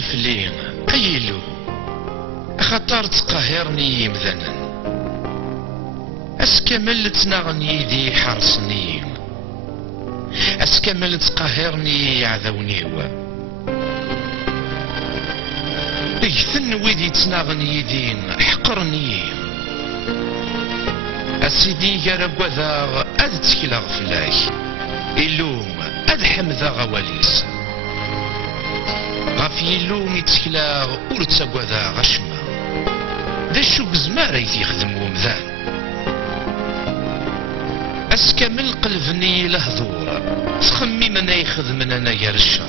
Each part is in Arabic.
فلي أيلو خطر تقهرني يمذنن أسكمل تناغني ذي حرصني أسكمل تقهرني يعذونيو اجثن ويدي تناغني ذي حقرني أسيدي قرب وذاغ أذ تكلاغ فلاك إلوم أذ حمذا غواليس غاف يلوم يتكلاغ ورتساق وذا غشما ذا الشوق زمارة يخدم ومذان أسكمل قلبني لهذور تخمي من يخدمنا أنا يرشا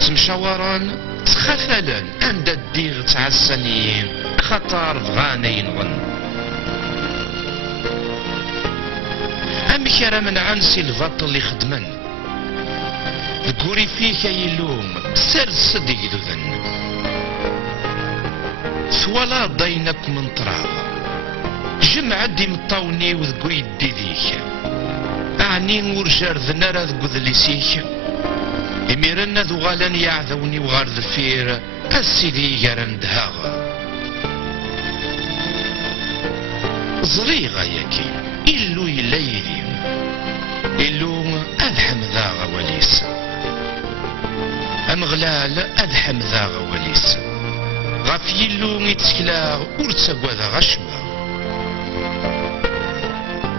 تمشاوران تخفلا عند الديغ تعسنين خطر بغاني ينغن أمي من عنسي البطل يخدمن ذكوري فيك يلوم سر صدق ذن ثولا ضينك من طراغ جمع دي مطاوني وذكو يدي ذيك أعني ورجار ذنارا ذكو ذليسيك إميرنا ذو غالان يعذوني وغار ذفير السيدي يرن دهاغ زريغا يكي إلو يليلي إلو أذحم ذا غواليس أمغلال أذحم ذا غواليس غاف يلو يتسكلا ورتساقوا ذا غشما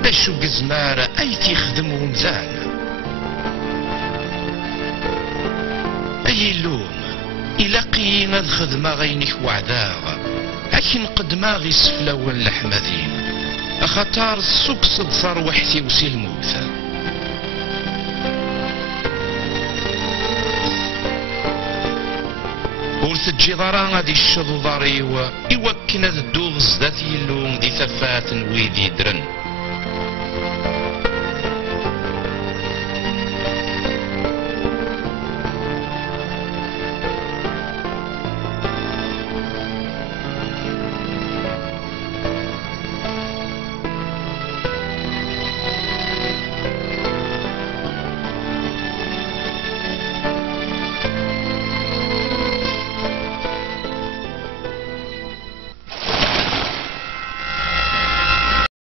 أشو قزمار أي تيخدمهم ذان أي اللوم إلا قينا الخدمة غينك وعداغ أكن قدما غي سفلا واللحمذين أخطار السوق صدصر وحتي وسي الموثى ورث ضرا غادي الشض ضريوة يوكن ذا الدوغ زدات يلوم دي ثفات ويدي درن